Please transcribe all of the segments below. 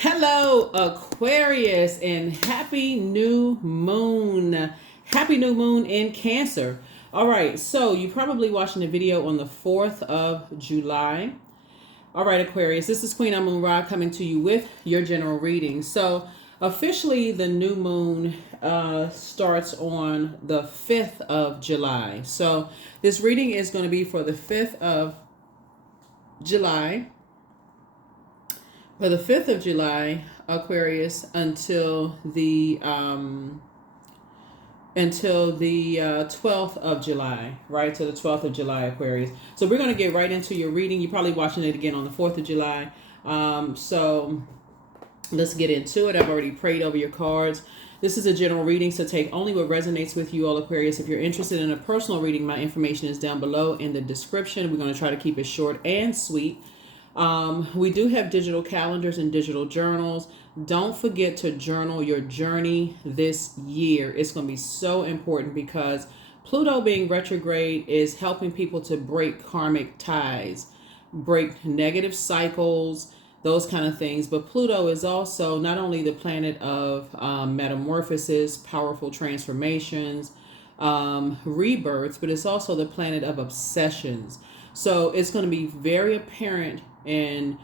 Hello, Aquarius, and happy new moon. Happy new moon in Cancer. All right, so you're probably watching the video on the 4th of July. All right, Aquarius, this is Queen Amun Ra coming to you with your general reading. So, officially, the new moon starts on the 5th of July. So, this reading is going to be for the 5th of July. For the 5th of July, Aquarius, until the 12th of July, right? To the 12th of July, Aquarius. So we're going to get right into your reading. You're probably watching it again on the 4th of July. So let's get into it. I've already prayed over your cards. This is a general reading, so take only what resonates with you all, Aquarius. If you're interested in a personal reading, my information is down below in the description. We're going to try to keep it short and sweet. We do have digital calendars and digital journals. Don't forget to journal your journey this year. It's going to be so important because Pluto being retrograde is helping people to break karmic ties, break negative cycles, those kind of things. But Pluto is also not only the planet of metamorphosis, powerful transformations, rebirths, but it's also the planet of obsessions. So it's going to be very apparent in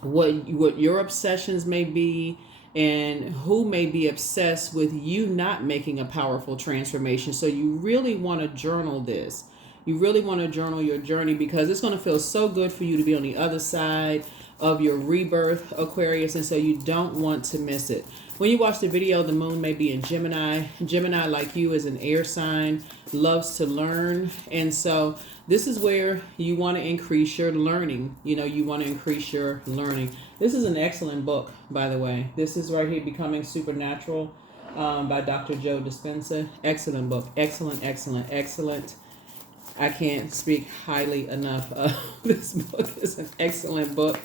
what your obsessions may be and who may be obsessed with you not making a powerful transformation. So you really want to journal this. You really want to journal your journey because it's going to feel so good for you to be on the other side of your rebirth, Aquarius, and so you don't want to miss it. When you watch the video, the moon may be in Gemini. Gemini, like you, is an air sign, loves to learn, and so this is where you want to increase your learning. You want to increase your learning. This is an excellent book, by the way. This is right here, Becoming Supernatural, by Dr. Joe Dispenza. Excellent book. Excellent, excellent, excellent. I can't speak highly enough of this book. It's an excellent book,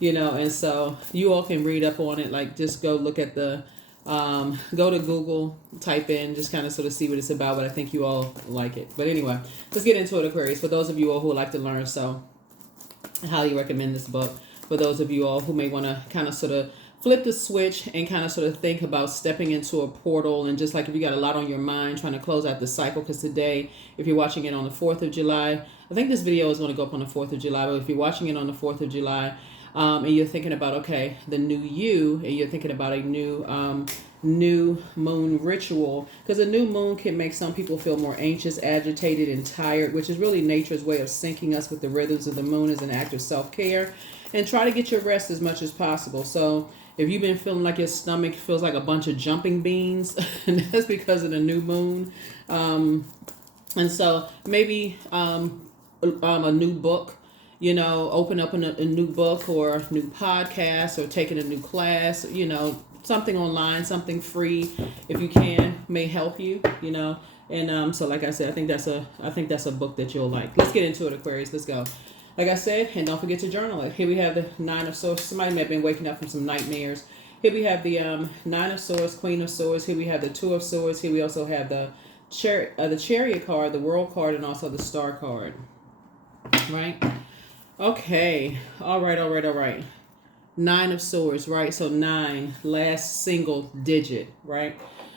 and so you all can read up on it. Like, just go look at go to Google, type in, just kind of sort of see what it's about, but I think you all like it. But anyway, let's get into it, Aquarius. For those of you all who would like to learn, so I highly recommend this book. For those of you all who may want to kind of sort of flip the switch and kind of sort of think about stepping into a portal, and just like if you got a lot on your mind, trying to close out the cycle, because today, if you're watching it on the 4th of July, I think this video is going to go up on the 4th of July, but if you're watching it on the 4th of July, and you're thinking about, okay, the new you, and you're thinking about a new moon ritual, because a new moon can make some people feel more anxious, agitated, and tired, which is really nature's way of syncing us with the rhythms of the moon as an act of self-care, and try to get your rest as much as possible. So if you've been feeling like your stomach feels like a bunch of jumping beans, and that's because of the new moon. And so maybe a new book, open up a new book or a new podcast or taking a new class, something online, something free, if you can, may help you, And so like I said, I think that's a book that you'll like. Let's get into it, Aquarius. Let's go. Like I said, and don't forget to journal it. Here we have the 9 of Swords. Somebody may have been waking up from some nightmares. Here we have the 9 of Swords, Queen of Swords. Here we have the 2 of Swords. Here we also have the Chariot card, the World card, and also the Star card. Right? Okay. All right. 9 of Swords, right? So 9, last single digit, right?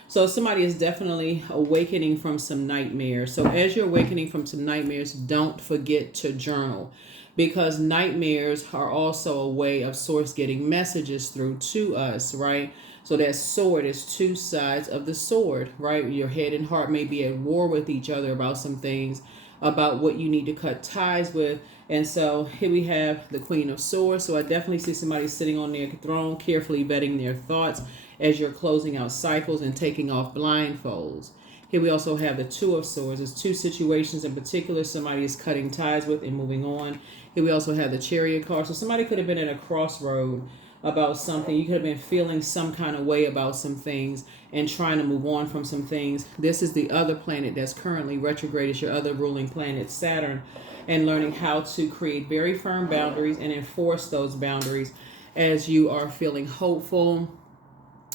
So somebody is definitely awakening from some nightmares. So as you're awakening from some nightmares, don't forget to journal, because nightmares are also a way of source getting messages through to us, right? So that sword is two sides of the sword, right? Your head and heart may be at war with each other about some things, about what you need to cut ties with. And so here we have the Queen of Swords. So I definitely see somebody sitting on their throne, carefully vetting their thoughts as you're closing out cycles and taking off blindfolds. Here we also have the 2 of Swords. There's 2 situations in particular somebody is cutting ties with and moving on. Here we also have the Chariot card. So somebody could have been at a crossroad about something. You could have been feeling some kind of way about some things and trying to move on from some things. This is the other planet that's currently retrograde. It's your other ruling planet, Saturn, and learning how to create very firm boundaries and enforce those boundaries as you are feeling hopeful,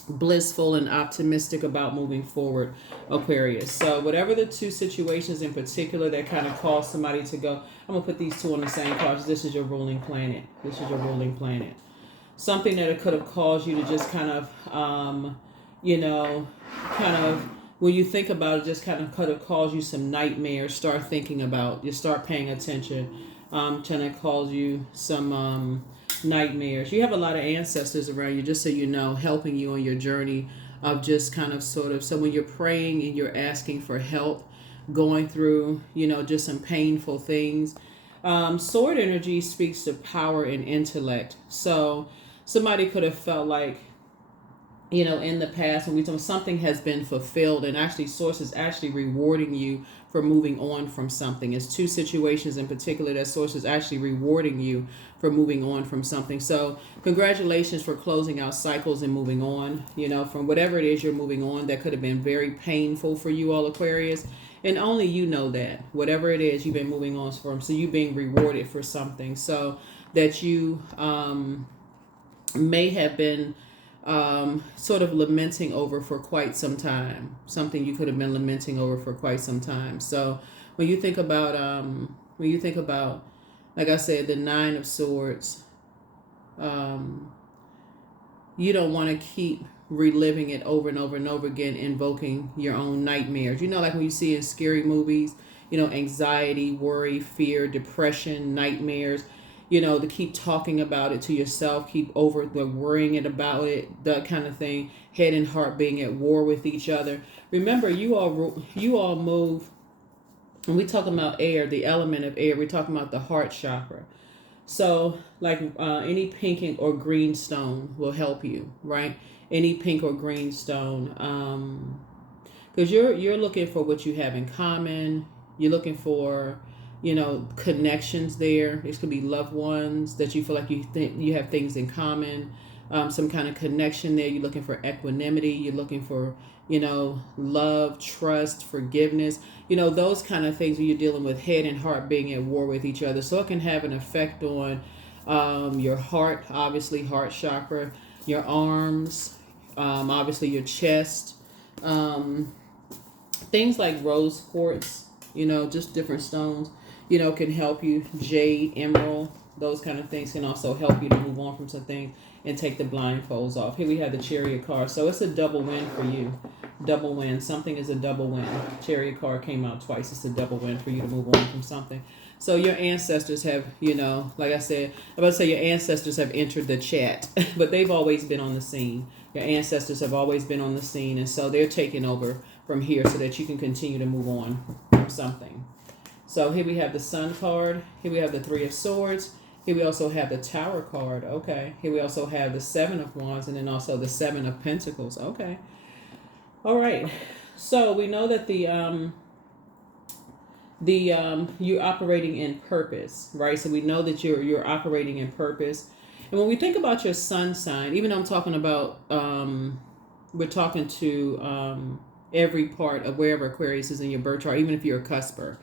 blissful, and optimistic about moving forward, Aquarius. So whatever the 2 situations in particular that kind of cause somebody to go, I'm going to put these 2 on the same cards. This is your ruling planet. something that it could have caused you to just kind of, you know, kind of, when you think about it, just kind of could have caused you some nightmares. Start thinking about, you start paying attention, trying to cause you some nightmares. You have a lot of ancestors around you, just so you know, helping you on your journey of just kind of sort of, so when you're praying and you're asking for help, going through, you know, just some painful things. Sword energy speaks to power and intellect. So somebody could have felt like, you know, in the past when we talk, something has been fulfilled, and actually source is actually rewarding you for moving on from something. It's two situations in particular that source is actually rewarding you for moving on from something. So congratulations for closing out cycles and moving on, you know, from whatever it is you're moving on that could have been very painful for you all, Aquarius. And only you know that. Whatever it is you've been moving on from. So you're being rewarded for something. So that you may have been sort of lamenting over for quite some time. Something you could have been lamenting over for quite some time. So when you think about, like I said, the Nine of Swords, you don't want to keep reliving it over and over and over again, invoking your own nightmares. You know, like when you see in scary movies, you know, anxiety, worry, fear, depression, nightmares, you know, to keep talking about it to yourself, keep over the worrying it about it, that kind of thing, head and heart being at war with each other. Remember, you all move, when we talk about air, the element of air, we're talking about the heart chakra. So like any pink or green stone will help you, right? Any pink or green stone, because you're looking for what you have in common. You're looking for, you know, connections there. This could be loved ones that you feel like you think you have things in common, some kind of connection there. You're looking for equanimity. You're looking for, you know, love, trust, forgiveness. You know, those kind of things when you're dealing with head and heart being at war with each other. So it can have an effect on your heart, obviously heart chakra, your arms, obviously your chest, things like rose quartz, you know, just different stones, you know, can help you. Jade, emerald, those kind of things can also help you to move on from some things and take the blindfolds off. Here we have the Chariot card. So it's a double win for you. Double win. Something is a double win. Chariot card came out twice. It's a double win for you to move on from something. So your ancestors have, you know, like I said, I'm about to say your ancestors have entered the chat, but they've always been on the scene. Your ancestors have always been on the scene, and so they're taking over from here so that you can continue to move on from something. So here we have the Sun card. Here we have the Three of Swords. Here we also have the Tower card. Okay. Here we also have the Seven of Wands, and then also the Seven of Pentacles. Okay. All right. So we know that you're operating in purpose, right? So we know that you're operating in purpose. And when we think about your sun sign, even though I'm talking about, we're talking to every part of wherever Aquarius is in your birth chart, even if you're a cusper.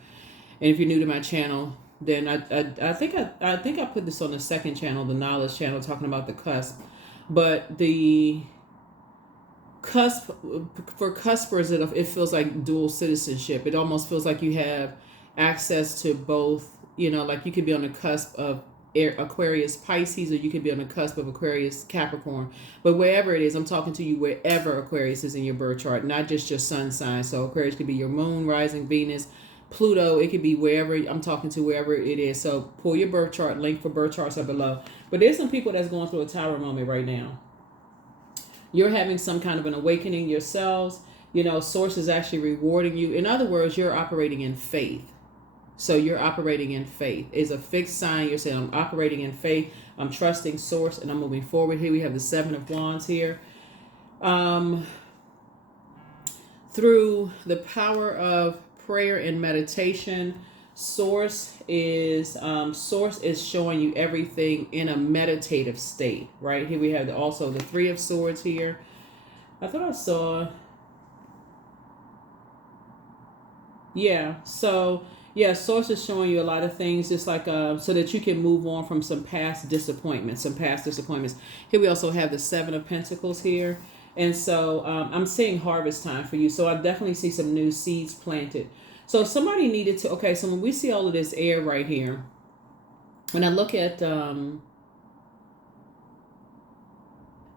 And if you're new to my channel, then I think I put this on the second channel, the knowledge channel, talking about the cusp. But the cusp, for cuspers, it feels like dual citizenship. It almost feels like you have access to both, you know, like you could be on the cusp of Aquarius Pisces, or you could be on the cusp of Aquarius Capricorn. But wherever it is, I'm talking to you wherever Aquarius is in your birth chart, not just your sun sign. So Aquarius could be your moon, rising, Venus, Pluto. It could be wherever I'm talking to, wherever it is. So pull your birth chart, link for birth charts up below. But there's some people that's going through a tower moment right now. You're having some kind of an awakening yourselves. You know, source is actually rewarding you. In other words, you're operating in faith. So you're operating in faith. It's a fixed sign. You're saying, I'm operating in faith. I'm trusting source, and I'm moving forward. Here we have the Seven of Wands here. Through the power of prayer and meditation, source is showing you everything in a meditative state, right? Here we have also the Three of Swords here. I thought I saw, source is showing you a lot of things, just like so that you can move on from some past disappointments. Here we also have the Seven of Pentacles here. And so I'm seeing harvest time for you. So I definitely see some new seeds planted. So if somebody needed to, okay, so when we see all of this air right here, when I look at,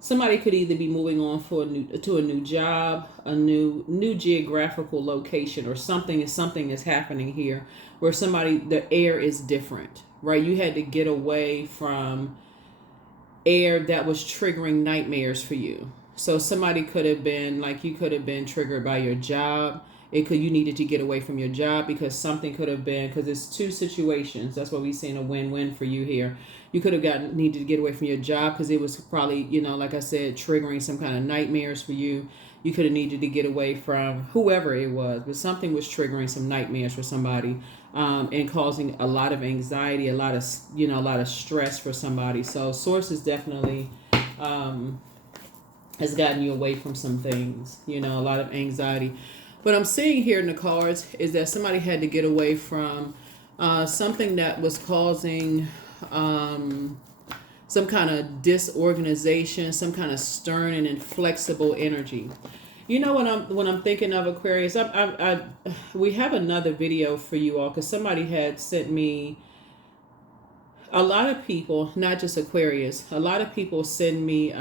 somebody could either be moving on for to a new job, a new geographical location, or something is happening here where somebody, the air is different, right? You had to get away from air that was triggering nightmares for you. So somebody could have been like, you could have been triggered by your job. You needed to get away from your job because something could have been, because it's two situations. That's why we're seeing a win-win for you here. You could have needed to get away from your job because it was probably, like I said, triggering some kind of nightmares for you. You could have needed to get away from whoever it was, but something was triggering some nightmares for somebody, and causing a lot of anxiety, a lot of stress for somebody. So source is definitely, has gotten you away from some things, a lot of anxiety. What I'm seeing here in the cards is that somebody had to get away from something that was causing some kind of disorganization, some kind of stern and inflexible energy. When I'm thinking of Aquarius, we have another video for you all because somebody had sent me, a lot of people, not just Aquarius, a lot of people send me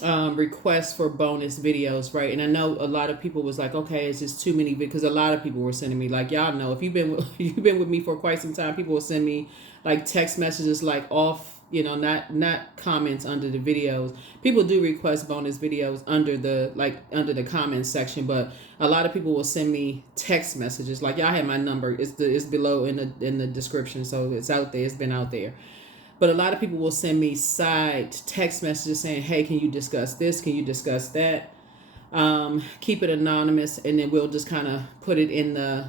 requests for bonus videos, right? And I know a lot of people was like, okay, it's just too many, because a lot of people were sending me, like, y'all know, if you've been with me for quite some time, people will send me like text messages, like off, not comments under the videos. People do request bonus videos under the comments section, but a lot of people will send me text messages, like, y'all have my number, it's below in the description, so it's out there, it's been out there. But a lot of people will send me side text messages saying, hey, can you discuss this? Can you discuss that? Keep it anonymous, and then we'll just kind of put it in the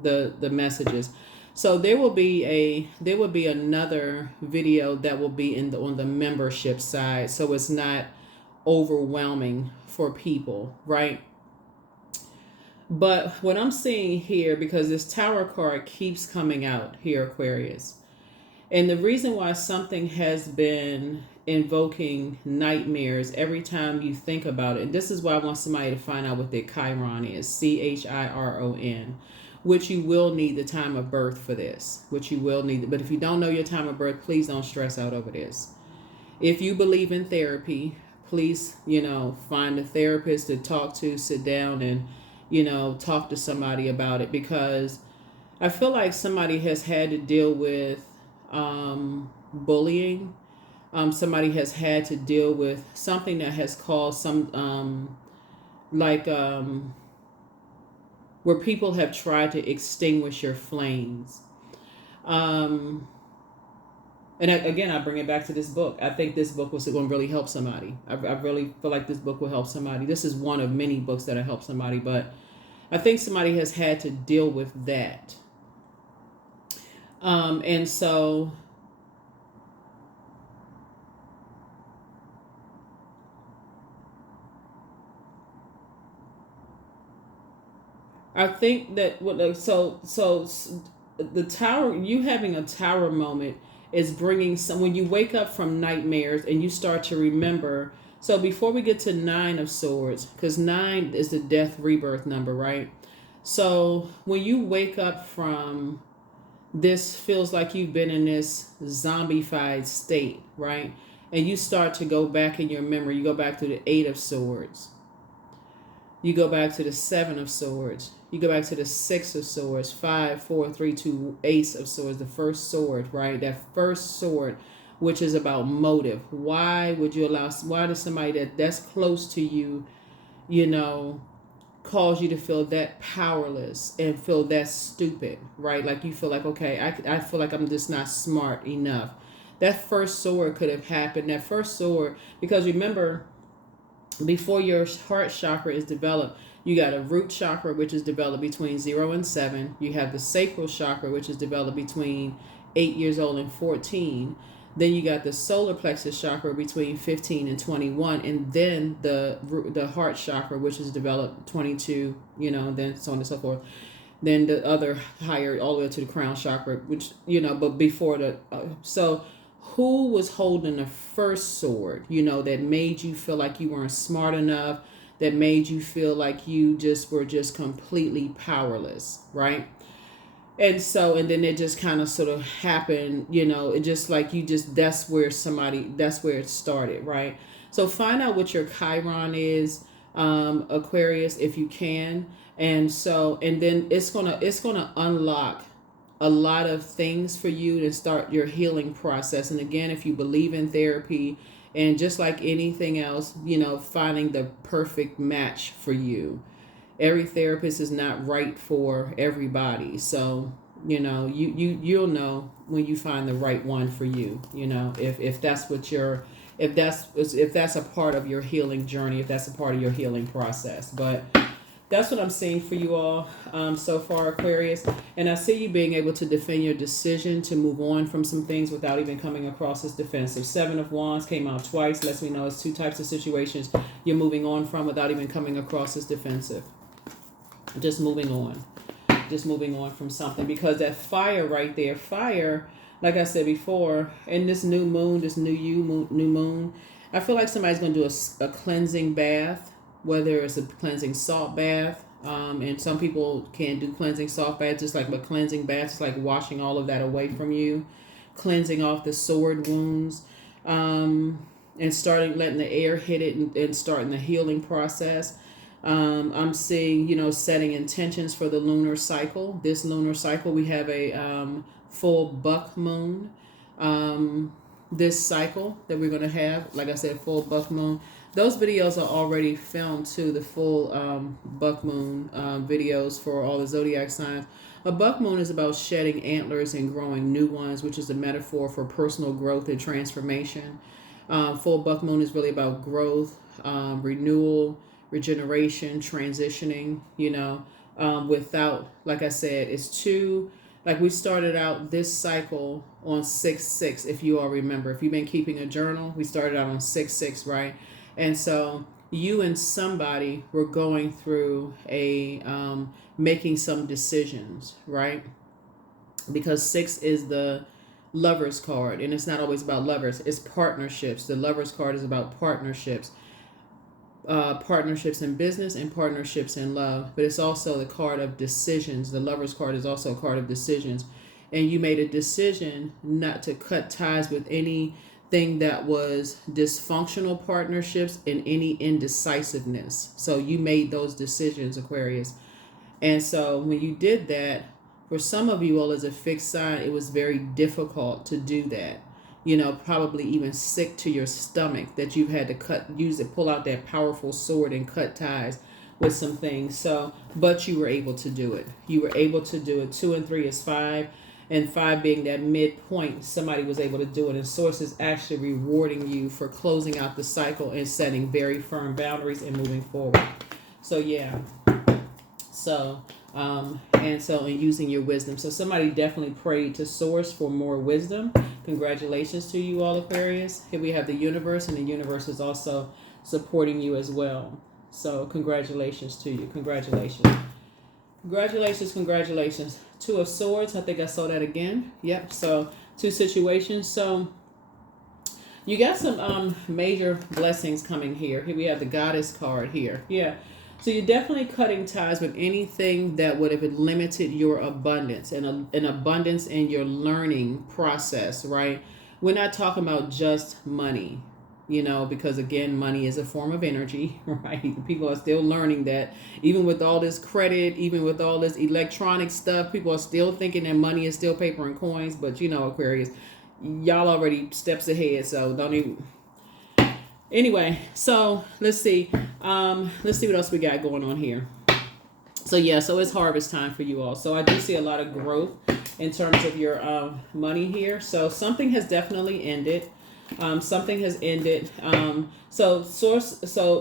the messages. So there will be another video that will be on the membership side, so it's not overwhelming for people, right? But what I'm seeing here, because this Tower card keeps coming out here, Aquarius, and the reason why something has been invoking nightmares every time you think about it, and this is why I want somebody to find out what their Chiron is, Chiron, which you will need the time of birth for this, which you will need. But if you don't know your time of birth, please don't stress out over this. If you believe in therapy, please, find a therapist to talk to, sit down and, talk to somebody about it, because I feel like somebody has had to deal with bullying. Somebody has had to deal with something that has caused some where people have tried to extinguish your flames. And again, I bring it back to this book. I think this book was going to really help somebody. I really feel like this book will help somebody. This is one of many books that have helped somebody, but I think somebody has had to deal with that. And so I think that so the tower, you having a tower moment is bringing some, when you wake up from nightmares and you start to remember. So before we get to 9 of Swords, because 9 is the death rebirth number, right? So when you wake up from this, feels like you've been in this zombified state, right? And you start to go back in your memory. You go back to the 8 of Swords. You go back to the 7 of Swords. You go back to the 6 of Swords, 5, 4, 3, 2, Ace of Swords, the first sword, right? That first sword, which is about motive. Why does somebody that's close to you, cause you to feel that powerless and feel that stupid, right? Like you feel like, okay, I feel like I'm just not smart enough. That first sword could have happened. That first sword, because remember, before your heart chakra is developed, you got a root chakra, which is developed between 0 and 7. You have the sacral chakra, which is developed between 8 years old and 14. Then you got the solar plexus chakra between 15 and 21, and then the heart chakra, which is developed 22, then so on and so forth. Then the other higher, all the way to the crown chakra, which, but before so who was holding the first sword, that made you feel like you weren't smart enough, that made you feel like you were completely powerless, right? And so, and then it just kind of sort of happened, you know, it just like you just, that's where it started, right? So find out what your Chiron is, Aquarius, if you can. And so, and then it's gonna unlock a lot of things for you to start your healing process. And again, if you believe in therapy, and just like anything else, you know, finding the perfect match for you. Every therapist is not right for everybody. So, you know, you'll know when you find the right one for you, you know, if that's what you're, if that's a part of your healing journey, if that's a part of your healing process. But that's what I'm seeing for you all so far, Aquarius. And I see you being able to defend your decision to move on from some things without even coming across as defensive. Seven of Wands came out twice. Lets me know it's two types of situations you're moving on from without even coming across as defensive. Just moving on. Just moving on from something. Because that fire right there, fire, like I said before, in this new moon, this new moon, I feel like somebody's going to do a cleansing bath, whether it's a cleansing salt bath. And some people can do cleansing salt bath, just like a cleansing bath, is like washing all of that away from you, cleansing off the sword wounds, and starting letting the air hit it and starting the healing process. I'm seeing, you know, setting intentions for the lunar cycle. This lunar cycle, we have a full buck moon. This cycle that we're going to have, like I said, full buck moon. Those videos are already filmed too, the full buck moon videos for all the zodiac signs. A buck moon is about shedding antlers and growing new ones, which is a metaphor for personal growth and transformation. Full buck moon is really about growth, renewal, regeneration, transitioning, you know, without, like I said, it's too, like we started out this cycle on 6/6, if you all remember. If you've been keeping a journal, we started out on 6/6, right? And so you and somebody were going through a making some decisions, right? Because 6 is the Lover's card, and it's not always about lovers, it's partnerships. The Lover's card is about partnerships. Partnerships in business and partnerships in love, but it's also the card of decisions. The Lover's card is also a card of decisions, and you made a decision not to cut ties with anything that was dysfunctional partnerships and any indecisiveness. So you made those decisions, Aquarius. And so when you did that, for some of you all as a fixed sign, it was very difficult to do that. You know, probably even sick to your stomach that you've had to pull out that powerful sword and cut ties with some things. So, but you were able to do it. You were able to do it. 2 and 3 is 5, and 5 being that midpoint, somebody was able to do it. And Source is actually rewarding you for closing out the cycle and setting very firm boundaries and moving forward. So, yeah. So, and using your wisdom. So somebody definitely prayed to Source for more wisdom. Congratulations to you all, Aquarius. Here we have the universe, and the universe is also supporting you as well. So congratulations to you. Congratulations. Congratulations, congratulations. 2 of Swords. I think I saw that again. Yep. So 2 situations. So you got some major blessings coming here. Here we have the Goddess card here. Yeah. So you're definitely cutting ties with anything that would have limited your abundance and an abundance in your learning process, right? We're not talking about just money, you know, because again, money is a form of energy, right? People are still learning that even with all this credit, even with all this electronic stuff, people are still thinking that money is still paper and coins. But you know, Aquarius, y'all already steps ahead, so don't even... Anyway, so let's see what else we got going on here. So yeah, so it's harvest time for you all. So I do see a lot of growth in terms of your money here. So something has definitely ended. Something has ended. So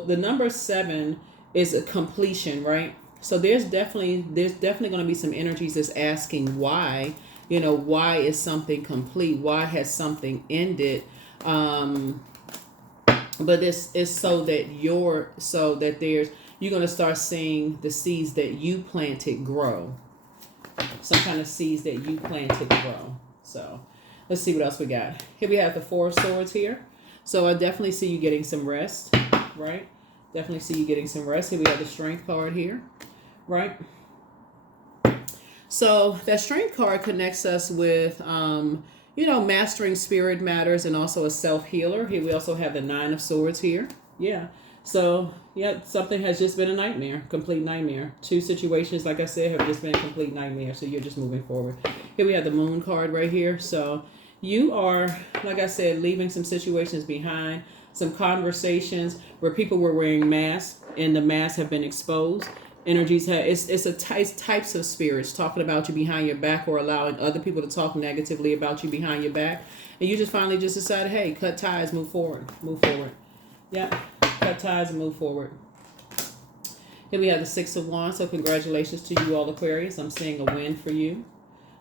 the number 7 is a completion, right? So there's definitely going to be some energies that's asking why. You know, why is something complete? Why has something ended? But this is so that you're going to start seeing the seeds that you planted grow. Some kind of seeds that you planted grow. So let's see what else we got. Here we have the 4 of Swords here. So I definitely see you getting some rest, right? Definitely see you getting some rest. Here we have the Strength card here, right? So that Strength card connects us with, mastering spirit matters and also a self-healer. Here we also have the Nine of Swords here. Yeah. So, yeah, something has just been a nightmare, complete nightmare. Two situations, like I said, have just been a complete nightmare. So you're just moving forward. Here we have the Moon card right here. So you are, like I said, leaving some situations behind, some conversations where people were wearing masks and the masks have been exposed. Energies have, it's a types of spirits talking about you behind your back or allowing other people to talk negatively about you behind your back. And you just finally just decided, hey, cut ties, move forward. Yeah, cut ties and move forward. Here we have the Six of Wands. So congratulations to you all, Aquarius. I'm seeing a win for you.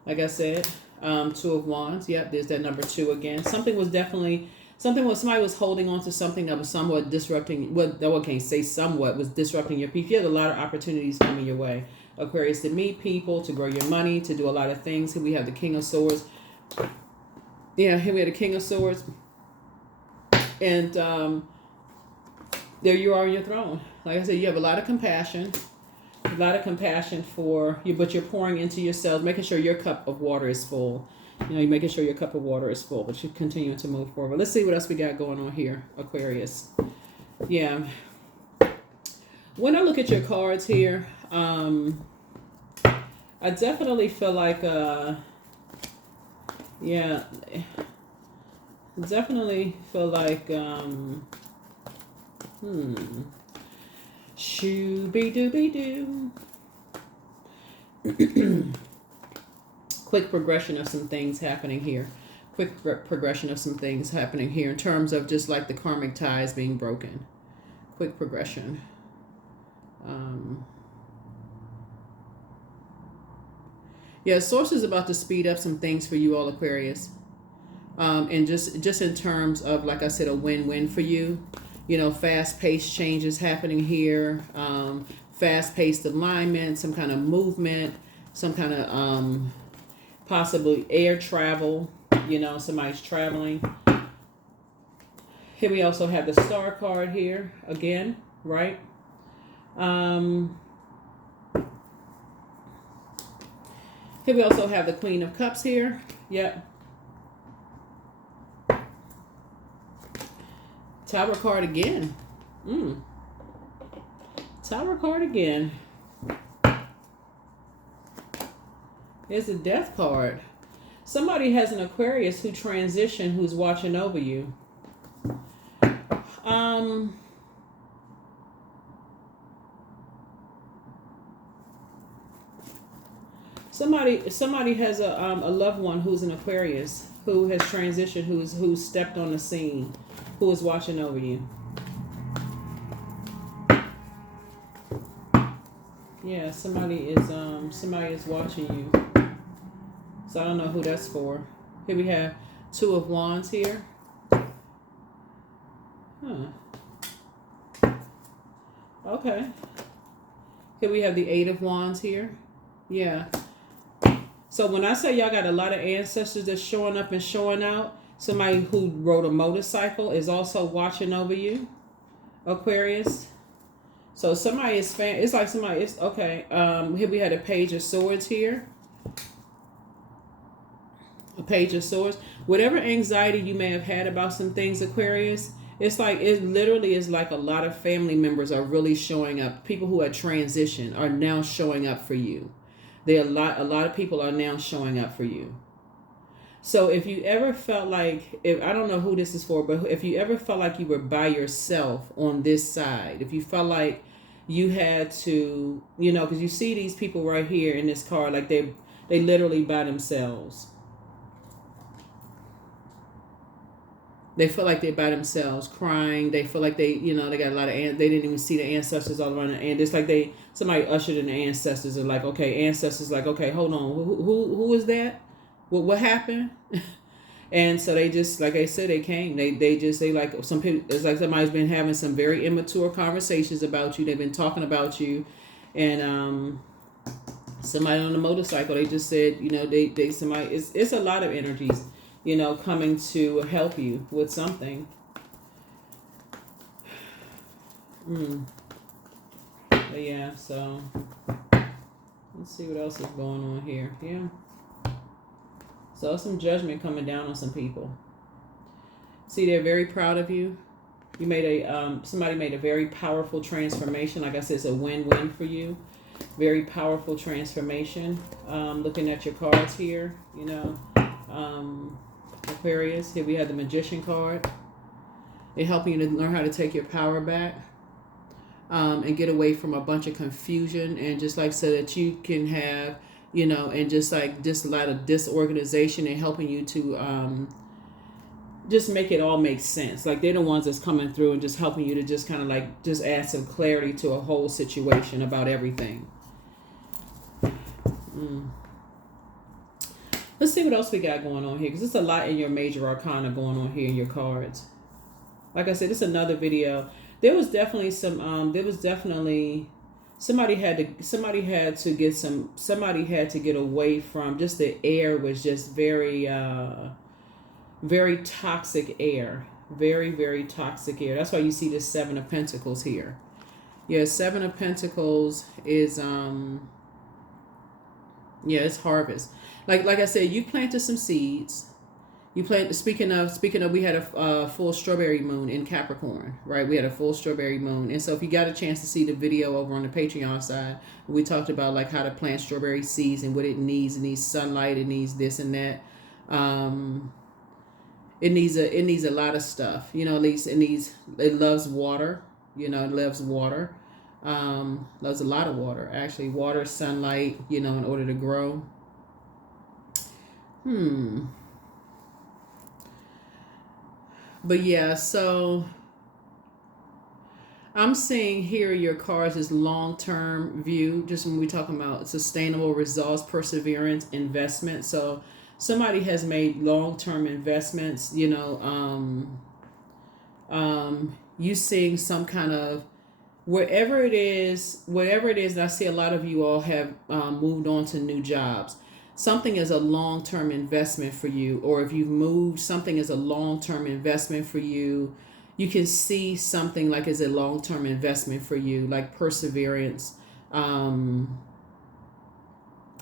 Like I said, Two of Wands. Yep, there's that number 2 again. Somebody was holding on to something that was somewhat disrupting. Well, I can't say somewhat was disrupting your peace. You had a lot of opportunities coming your way, Aquarius, to meet people, to grow your money, to do a lot of things. Here we have the King of Swords. Yeah, here we have the King of Swords, and there you are on your throne. Like I said, you have a lot of compassion for you, but you're pouring into yourself, making sure your cup of water is full. You're making sure your cup of water is full, but you continue to move forward. Let's see what else we got going on here, Aquarius. Yeah. When I look at your cards here, I definitely feel like, shoo-be-doo-be-doo. Quick progression of some things happening here. Progression of some things happening here in terms of just like the karmic ties being broken. Quick progression. Source is about to speed up some things for you all, Aquarius. And just in terms of, like I said, a win-win for you. Fast-paced changes happening here. Fast-paced alignment, some kind of movement, some kind of possibly air travel. Somebody's traveling. Here we also have the Star card here again, right? Here we also have the Queen of Cups here. Yep. Tower card again. Tower card again. Here's the Death card. Somebody has an Aquarius who transitioned, who's watching over you. Somebody has a loved one who's an Aquarius who has transitioned, who's stepped on the scene, who is watching over you. Yeah, somebody is watching you. So I don't know who that's for. Here we have Two of Wands here. Okay. Here we have the Eight of Wands here. Yeah. So when I say y'all got a lot of ancestors that's showing up and showing out, somebody who rode a motorcycle is also watching over you, Aquarius. So somebody is it's like somebody is okay. Here we had a Page of Swords here. A Page of Swords. Whatever anxiety you may have had about some things, Aquarius, it's like it literally is like a lot of family members are really showing up. People who had transitioned are now showing up for you. A lot of people are now showing up for you. So if you ever felt like, I don't know who this is for, but if you ever felt like you were by yourself on this side, if you felt like you had to, because you see these people right here in this card, like they literally by themselves. They feel like they're by themselves, crying. They feel like they got a lot of, they didn't even see the ancestors all around. And it's like somebody ushered in the ancestors and like, okay, ancestors like, okay, hold on. Who is that? What happened? And so they just, like I said, they came. They like some people, it's like somebody's been having some very immature conversations about you. They've been talking about you. And somebody on the motorcycle, they just said, somebody, it's a lot of energies, coming to help you with something. But yeah, so Let's see what else is going on here. Yeah. So some judgment coming down on some people. See, they're very proud of you. You made a somebody made a very powerful transformation. Like I said, it's a win-win for you. Very powerful transformation. Looking at your cards here, you know, Aquarius. Here we have the Magician card. It helping you to learn how to take your power back, and get away from a bunch of confusion, and just like so that you can have, you know, and just like just a lot of disorganization, and helping you to just make it all make sense. Like they're the ones that's coming through and just helping you to just kind of like just add some clarity to a whole situation about everything. Let's see what else we got going on here, because there's a lot in your major arcana going on here in your cards. Like I said, it's another video. There was definitely some somebody had to get away from just the air was just very very toxic air. Very, very toxic air. That's why you see this Seven of Pentacles here. Yeah, Seven of Pentacles is it's harvest. Like I said, you planted some seeds. You planted. Speaking of, we had a full strawberry moon in Capricorn, right? We had a full strawberry moon, and so if you got a chance to see the video over on the Patreon side, we talked about like how to plant strawberry seeds and what it needs. It needs sunlight. It needs this and that. It needs a lot of stuff. You know, at least it loves water. You know, it loves water. Loves a lot of water, actually. Water, sunlight, you know, in order to grow. But yeah, so I'm seeing here your cards is long-term view, just when we're talking about sustainable results, perseverance, investment. So somebody has made long-term investments, you know, you seeing some kind of, whatever it is, and I see a lot of you all have moved on to new jobs. Something is a long-term investment for you, or if you've moved, something is a long-term investment for you. You can see something like is a long-term investment for you, like perseverance.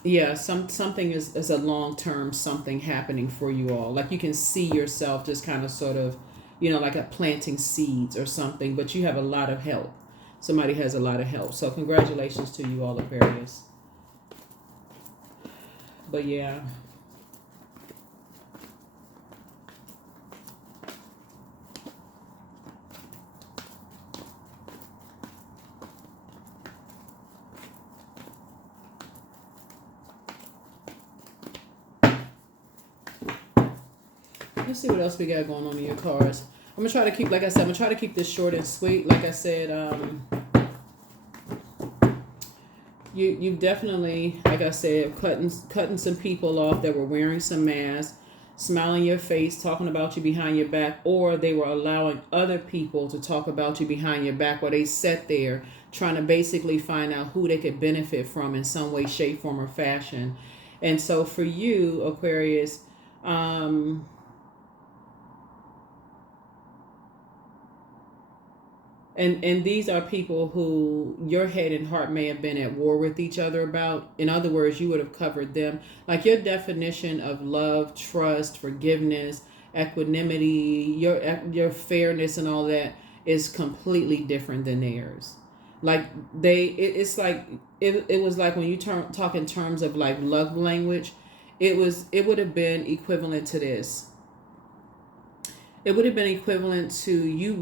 Yeah, something is a long-term something happening for you all. Like you can see yourself just kind of sort of, you know, like a planting seeds or something, but you have a lot of help. Somebody has a lot of help. So congratulations to you all, Aquarius. But yeah. Let's see what else we got going on in your cards. I'm going to try to keep, like I said, I'm going to try to keep this short and sweet. Like I said, you definitely, like I said, cutting some people off that were wearing some masks, smiling your face, talking about you behind your back, or they were allowing other people to talk about you behind your back, while they sat there trying to basically find out who they could benefit from in some way, shape, form, or fashion. And so for you, Aquarius, And these are people who your head and heart may have been at war with each other about. In other words, you would have covered them. Like your definition of love, trust, forgiveness, equanimity, your fairness and all that is completely different than theirs. Like it's like it was like when you talk in terms of like love language, it would have been equivalent to this. It would have been equivalent to you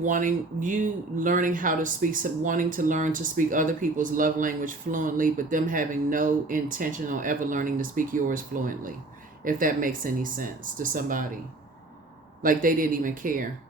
learning how to speak, wanting to learn to speak other people's love language fluently, but them having no intention on ever learning to speak yours fluently, if that makes any sense to somebody. Like they didn't even care.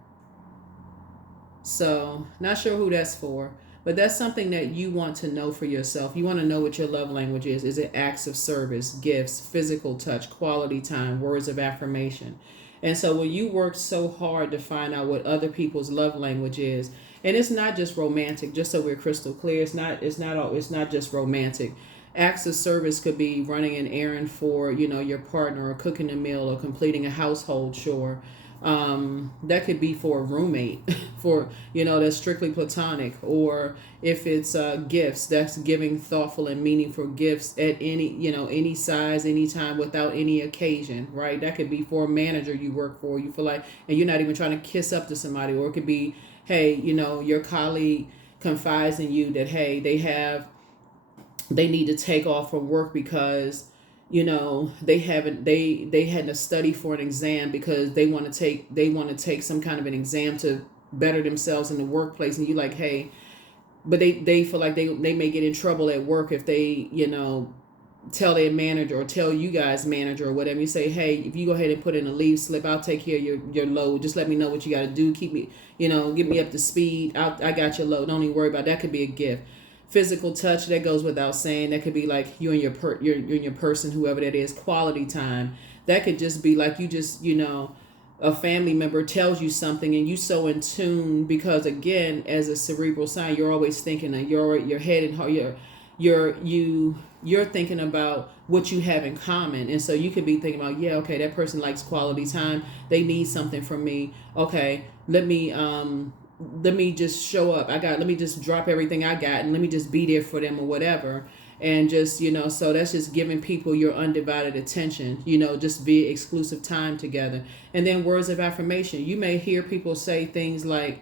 So, not sure who that's for, but that's something that you want to know for yourself. You want to know what your love language is. Is it acts of service, gifts, physical touch, quality time, words of affirmation? And so when you work so hard to find out what other people's love language is, and it's not just romantic, just so we're crystal clear, it's not just romantic. Acts of service could be running an errand for, you know, your partner, or cooking a meal, or completing a household chore. That could be for a roommate, for, that's strictly platonic. Or if it's gifts, that's giving thoughtful and meaningful gifts at any size, anytime, without any occasion, right? That could be for a manager you work for. You feel like, and you're not even trying to kiss up to somebody. Or it could be, hey, your colleague confides in you that, hey, they need to take off from work because they had to study for an exam because they want to take some kind of an exam to better themselves in the workplace. And you like, hey, but they feel like they may get in trouble at work if they tell their manager or tell you guys manager or whatever. You say, hey, if you go ahead and put in a leave slip, I'll take care of your load. Just let me know what you got to do. Keep me, get me up to speed. I got your load. Don't even worry about it. That could be a gift. Physical touch, that goes without saying. That could be like you and your person, whoever that is. Quality time. That could just be like you just, a family member tells you something and you so in tune, because again, as a cerebral sign, you're always thinking in your head and how you're thinking about what you have in common. And so you could be thinking about, yeah, okay, that person likes quality time. They need something from me. Okay, let me just show up. Let me just drop everything I got and let me just be there for them or whatever. And just, so that's just giving people your undivided attention, just be exclusive time together. And then words of affirmation. You may hear people say things like,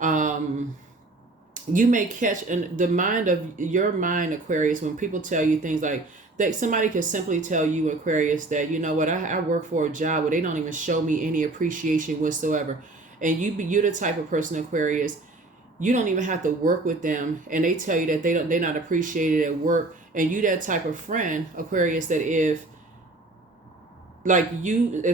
you may catch in the mind of your mind, Aquarius, when people tell you things like that. Somebody could simply tell you, Aquarius, that, what, I work for a job where they don't even show me any appreciation whatsoever. And you're the type of person, Aquarius, you don't even have to work with them, and they tell you that they're not appreciated at work. And you that type of friend, Aquarius, that if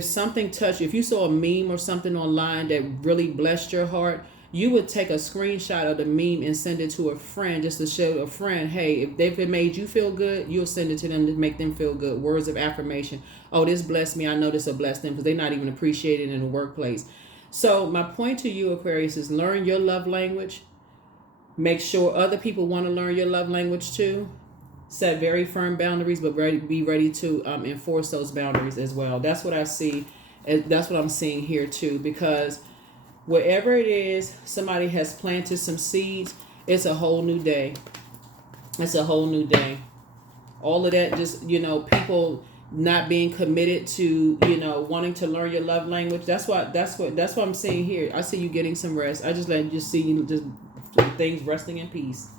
something touched you, if you saw a meme or something online that really blessed your heart, you would take a screenshot of the meme and send it to a friend, just to show a friend, hey, if it made you feel good, you'll send it to them to make them feel good. Words of affirmation. Oh, this blessed me. I know this will bless them, because they're not even appreciated in the workplace. So my point to you, Aquarius, is learn your love language. Make sure other people want to learn your love language too. Set very firm boundaries, but be ready to enforce those boundaries as well. That's what I see. That's what I'm seeing here too, because wherever it is, somebody has planted some seeds. It's a whole new day. It's a whole new day. All of that, just, people not being committed to, wanting to learn your love language. That's what I'm seeing here. I see you getting some rest. I just see you just things resting in peace.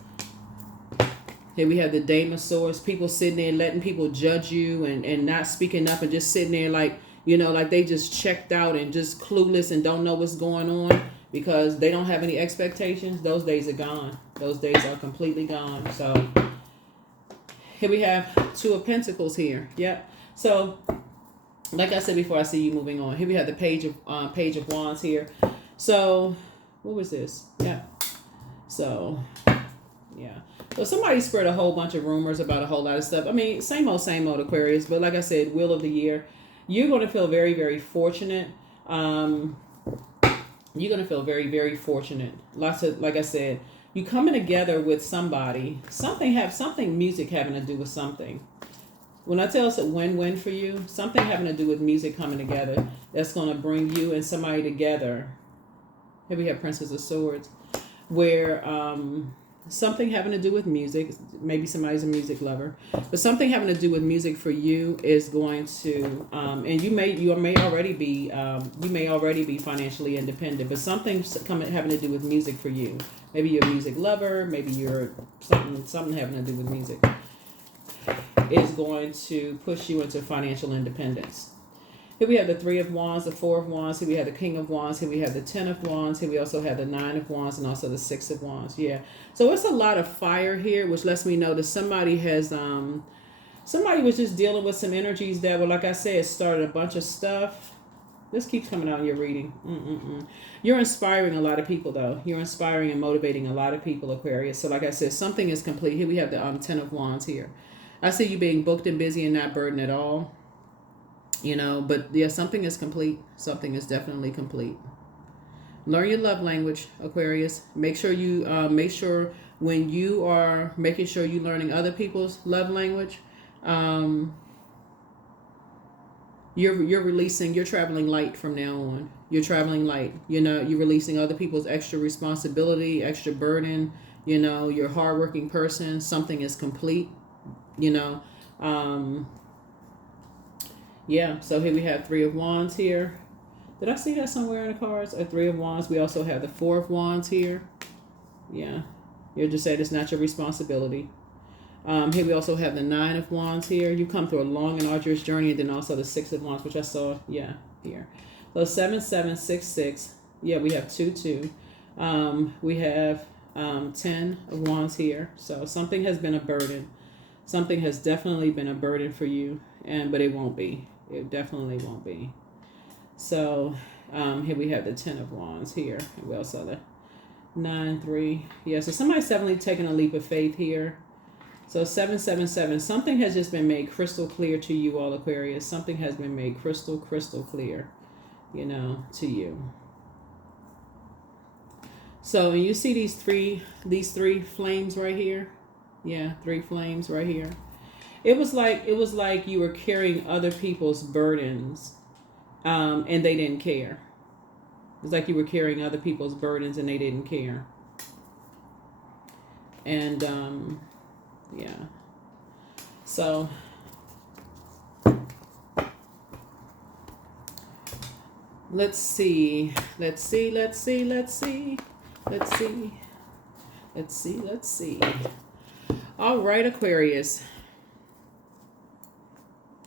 Here we have the Dame of Swords. People sitting there letting people judge you and not speaking up and just sitting there like they just checked out and just clueless and don't know what's going on because they don't have any expectations. Those days are gone. Those days are completely gone. So here we have Two of Pentacles here. Yep. So like I said before, I see you moving on. Here we have the Page of Wands here. So what was this? Yeah. So yeah. So somebody spread a whole bunch of rumors about a whole lot of stuff. I mean, same old Aquarius. But like I said, Wheel of the Year. You're going to feel very, very fortunate. You're going to feel very, very fortunate. Lots of, like I said, you coming together with somebody. Something music having to do with something. When I tell it's a win-win for you, something having to do with music coming together that's going to bring you and somebody together. Here we have Princess of Swords, where something having to do with music. Maybe somebody's a music lover, but something having to do with music for you is going to, and you may already be financially independent, but something having to do with music for you. Maybe you're a music lover. Maybe you're something having to do with music is going to push you into financial independence. Here we have the Three of Wands, the Four of Wands. Here we have the King of Wands. Here we have the Ten of Wands. Here we also have the Nine of Wands and also the Six of Wands. Yeah. So it's a lot of fire here, which lets me know that somebody was just dealing with some energies that were, like I said, started a bunch of stuff. This keeps coming out in your reading. You're inspiring a lot of people, though. You're inspiring and motivating a lot of people, Aquarius. So like I said, something is complete. Here we have the Ten of Wands here. I see you being booked and busy and not burdened at all. But yeah, something is complete. Something is definitely complete. Learn your love language, Aquarius. Make sure when you are making sure you're learning other people's love language, You're releasing, you're traveling light from now on. You're traveling light. You know, you're releasing other people's extra responsibility, extra burden. You know, you're a hardworking person. Something is complete. You know, yeah. So here we have Three of Wands here. Did I see that somewhere in the cards? A Three of Wands. We also have the Four of Wands here. Yeah. You're just saying it's not your responsibility. Here we also have the Nine of Wands here. You come through a long and arduous journey, and then also the Six of Wands, which I saw, yeah, here. So 7766. Yeah, we have 22. We have 10 of Wands here. So something has been a burden. Something has definitely been a burden for you, but it won't be. It definitely won't be. So here we have the 10 of Wands here. And we also have the 9-3. Yeah, so somebody's definitely taking a leap of faith here. So 777, something has just been made crystal clear to you all, Aquarius. Something has been made crystal clear, you know, to you. So, and you see these three flames right here? Yeah, 3 flames right here. It was like you were carrying other people's burdens, and they didn't care. It's like you were carrying other people's burdens and they didn't care. And yeah. So let's see. All right, Aquarius.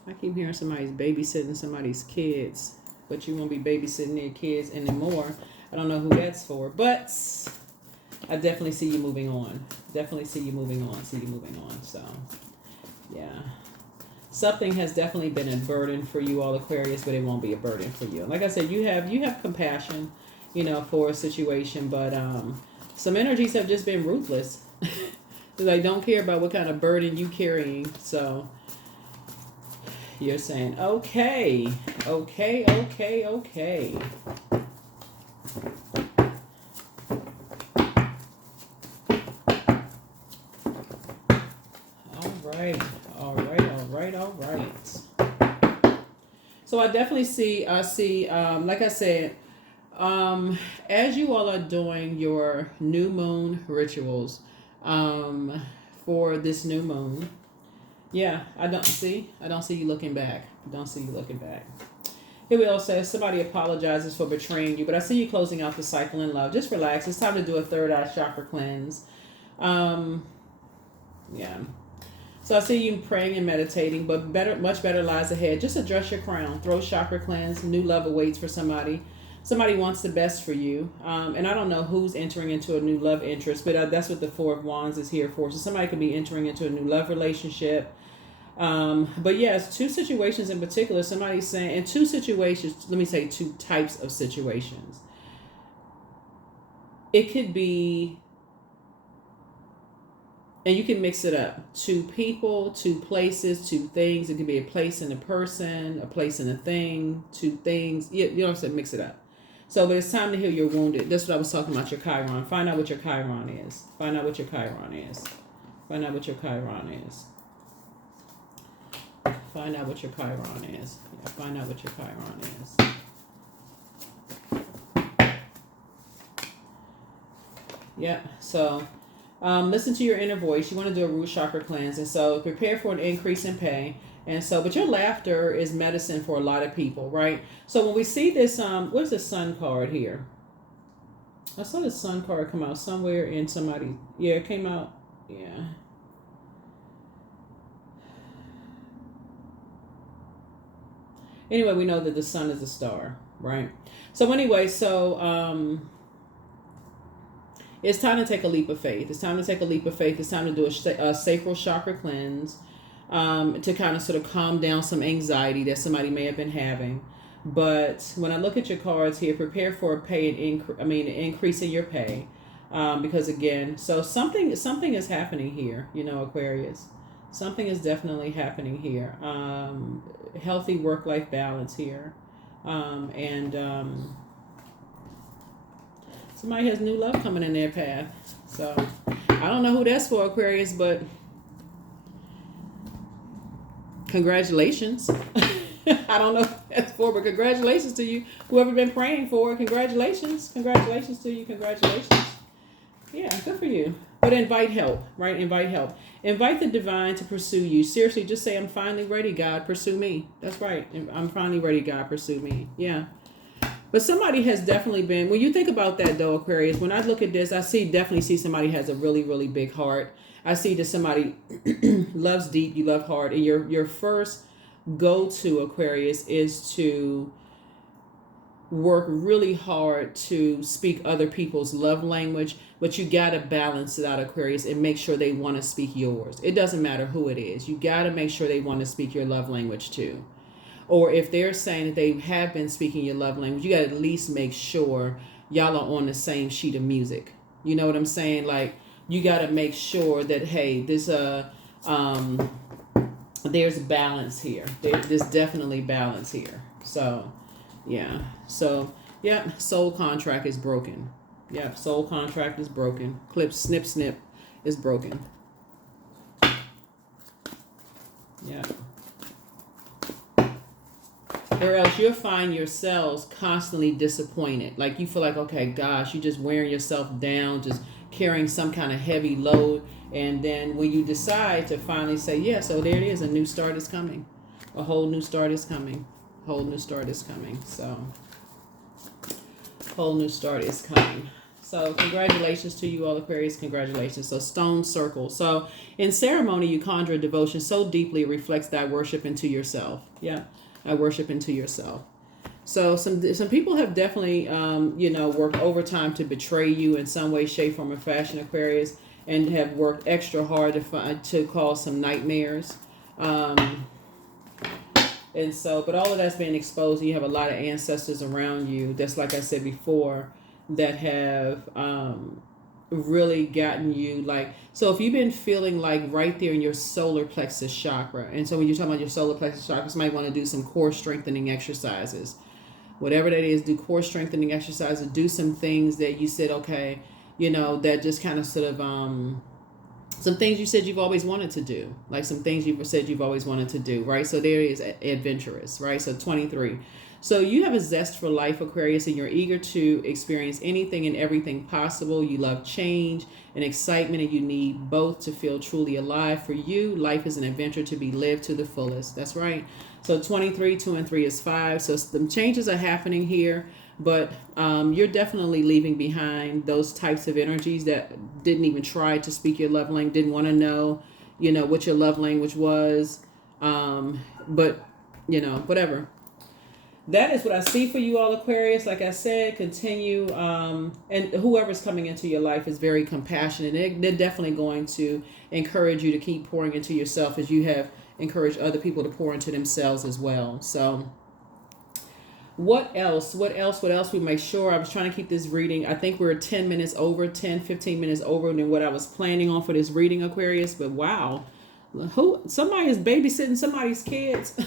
I keep hearing somebody's babysitting somebody's kids, but you won't be babysitting their kids anymore. I don't know who that's for, but I definitely see you moving on. See you moving on. So, yeah. Something has definitely been a burden for you all, Aquarius, but it won't be a burden for you. Like I said, you have compassion, you know, for a situation, but some energies have just been ruthless. They don't care about what kind of burden you carrying. So you're saying, okay. All right. So I definitely see, like I said, as you all are doing your new moon rituals, for this new moon, yeah, I don't see you looking back. Here we all say somebody apologizes for betraying you, but I see you closing out the cycle in love. Just relax. It's time to do a third eye chakra cleanse. Yeah. So I see you praying and meditating, but much better lies ahead. Just address your crown. Throat chakra cleanse. New love awaits for somebody. Somebody wants the best for you. And I don't know who's entering into a new love interest, but that's what the Four of Wands is here for. So somebody could be entering into a new love relationship. But yes, 2 situations in particular, somebody's saying, in 2 situations, let me say 2 types of situations. It could be, and you can mix it up. 2 people, 2 places, 2 things. It could be a place and a person, a place and a thing, 2 things. You know what I'm saying? Mix it up. So, but it's time to heal your wounded. That's what I was talking about, your Chiron. Find out what your Chiron is. Find out what your Chiron is. Find out what your Chiron is. Find out what your Chiron is. Yeah, find out what your Chiron is. Yeah, so listen to your inner voice. You want to do a root chakra cleanse. And so prepare for an increase in pay. And so, but your laughter is medicine for a lot of people, right? So when we see this, what's the sun card here? I saw the sun card come out somewhere in somebody. Yeah, it came out. Yeah. Anyway, we know that the sun is a star, right? So anyway, it's time to take a leap of faith. It's time to do a sacral chakra cleanse, to kind of sort of calm down some anxiety that somebody may have been having. But when I look at your cards here, prepare for a an increase in your pay, because again, so something is happening here, you know, Aquarius. Something is definitely happening here. Healthy work-life balance here. Somebody has new love coming in their path. So I don't know who that's for, Aquarius, but congratulations. I don't know what that's for, but congratulations to you. Whoever been praying for, congratulations. Congratulations to you. Congratulations. Yeah, good for you. But invite help, right? Invite help. Invite the divine to pursue you. Seriously, just say, I'm finally ready, God, pursue me. That's right. I'm finally ready, God, pursue me. Yeah. But somebody has definitely been, when you think about that though, Aquarius, when I look at this, I definitely see somebody has a really, really big heart. I see that somebody loves deep, you love hard. And your first go-to, Aquarius, is to work really hard to speak other people's love language, but you got to balance it out, Aquarius, and make sure they want to speak yours. It doesn't matter who it is. You got to make sure they want to speak your love language too. Or if they're saying that they have been speaking your love language, you got to at least make sure y'all are on the same sheet of music. You know what I'm saying? Like, you got to make sure that, hey, there's balance here. There's definitely balance here. So, yeah. So, yeah, soul contract is broken. Yeah, soul contract is broken. Clip, snip, snip is broken. Yeah. Or else you'll find yourselves constantly disappointed. Like you feel like, okay, gosh, you're just wearing yourself down, just carrying some kind of heavy load. And then when you decide to finally say, yeah, so there it is, a new start is coming. A whole new start is coming. Whole new start is coming. So, whole new start is coming. So, congratulations to you all, Aquarius. Congratulations. So, stone circle. So, in ceremony, you conjure a devotion so deeply it reflects thy worship into yourself. Yeah, I worship into yourself. So, some people have definitely, worked overtime to betray you in some way, shape, form, or fashion, Aquarius, and have worked extra hard to cause some nightmares. And so, but all of that's been exposed. You have a lot of ancestors around you. That's, like I said before, that have really gotten you. Like, so if you've been feeling like right there in your solar plexus chakra, and so when you're talking about your solar plexus chakra, you might want to do some core strengthening exercises. Whatever that is, do core strengthening exercises. Do some things that you said, okay, that just kind of sort of some things you said you've always wanted to do, like some things you've said you've always wanted to do, right? So there is adventurous, right? So 23. So you have a zest for life, Aquarius, and you're eager to experience anything and everything possible. You love change and excitement, and you need both to feel truly alive. For you, life is an adventure to be lived to the fullest. That's right. So 23, 2 and 3 is 5. So some changes are happening here. But you're definitely leaving behind those types of energies that didn't even try to speak your love language, didn't want to know, what your love language was. But, whatever. That is what I see for you all, Aquarius. Like I said, continue. And whoever's coming into your life is very compassionate. They're definitely going to encourage you to keep pouring into yourself as you have encouraged other people to pour into themselves as well. So, what else we make sure? I was trying to keep this reading. I think we're 15 minutes over than what I was planning on for this reading, Aquarius. But wow, somebody is babysitting somebody's kids.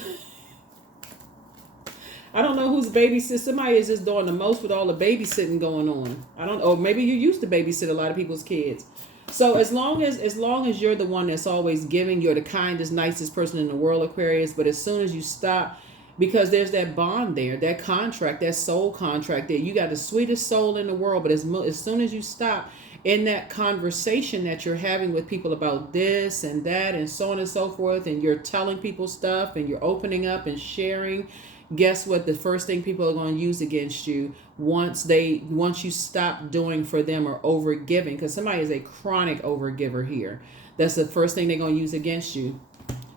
I don't know who's babysitting. Somebody is just doing the most with all the babysitting going on. I don't know. Maybe you used to babysit a lot of people's kids. So as long as you're the one that's always giving, you're the kindest, nicest person in the world, Aquarius. But as soon as you stop, because there's that bond there, that contract, that soul contract there. You got the sweetest soul in the world, but as soon as you stop in that conversation that you're having with people about this and that and so on and so forth, and you're telling people stuff and you're opening up and sharing, guess what? The first thing people are going to use against you once you stop doing for them or over giving, because somebody is a chronic overgiver here. That's the first thing they're going to use against you.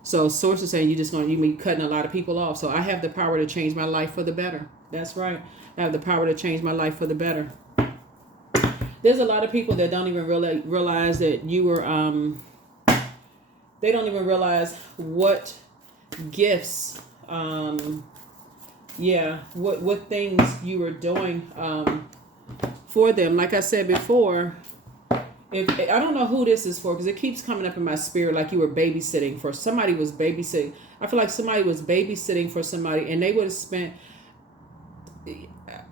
So sources saying you be cutting a lot of people off. So I have the power to change my life for the better. That's right. I have the power to change my life for the better. There's a lot of people that don't even realize that you were, they don't even realize what gifts, what things you were doing for them. Like I said before, I don't know who this is for, because it keeps coming up in my spirit like you were babysitting for somebody. Was babysitting. I feel like somebody was babysitting for somebody, and they would have spent.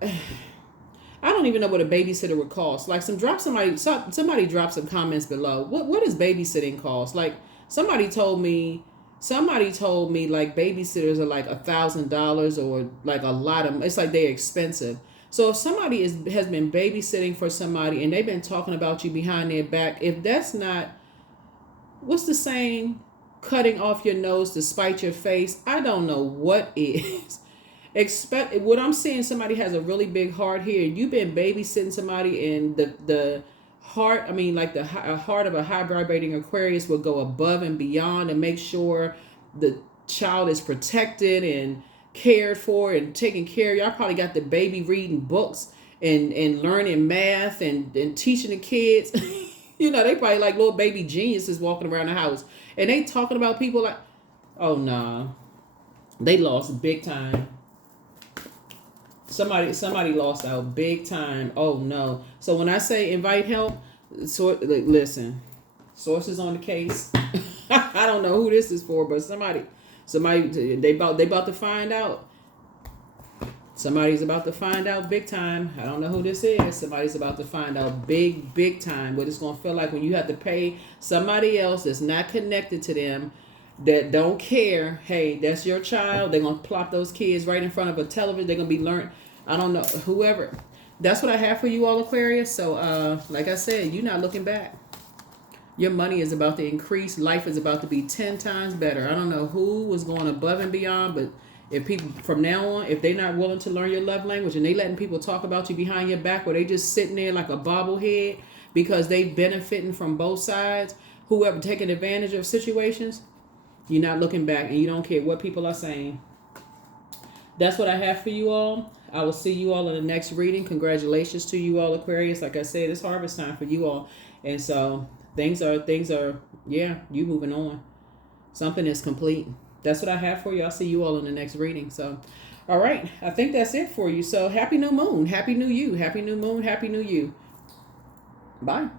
I don't even know what a babysitter would cost. Like somebody drop some comments below. What does babysitting cost? Like somebody told me Somebody told me like babysitters are like $1,000 or like a lot of, it's like they're expensive. So if somebody has been babysitting for somebody and they've been talking about you behind their back, if that's not, what's the saying? Cutting off your nose to spite your face. I don't know what is. Expect what I'm seeing. Somebody has a really big heart here. You've been babysitting somebody, and the heart. I mean, like the heart of a high vibrating Aquarius will go above and beyond and make sure the child is protected and cared for and taken care of. Y'all probably got the baby reading books and learning math and teaching the kids. You know, they probably like little baby geniuses walking around the house, and they talking about people like, oh nah, they lost big time. Somebody lost out big time. Oh no. So when I say invite help, listen, sources on the case. I don't know who this is for, but somebody they about to find out. Somebody's about to find out big time. I don't know who this is. Somebody's about to find out big time what it's going to feel like when you have to pay somebody else that's not connected to them, that don't care. Hey, that's your child. They're going to plop those kids right in front of a television. They're going to be learned. I don't know. Whoever. That's what I have for you all, Aquarius. So, like I said, you're not looking back. Your money is about to increase. Life is about to be 10 times better. I don't know who was going above and beyond, but if people from now on, if they're not willing to learn your love language and they letting people talk about you behind your back, or they just sitting there like a bobblehead because they benefiting from both sides, whoever taking advantage of situations, you're not looking back and you don't care what people are saying. That's what I have for you all. I will see you all in the next reading. Congratulations to you all, Aquarius. Like I said, it's harvest time for you all. And so things are, yeah, you moving on. Something is complete. That's what I have for you. I'll see you all in the next reading. So, all right. I think that's it for you. So happy new moon. Happy new you. Happy new moon. Happy new you. Bye.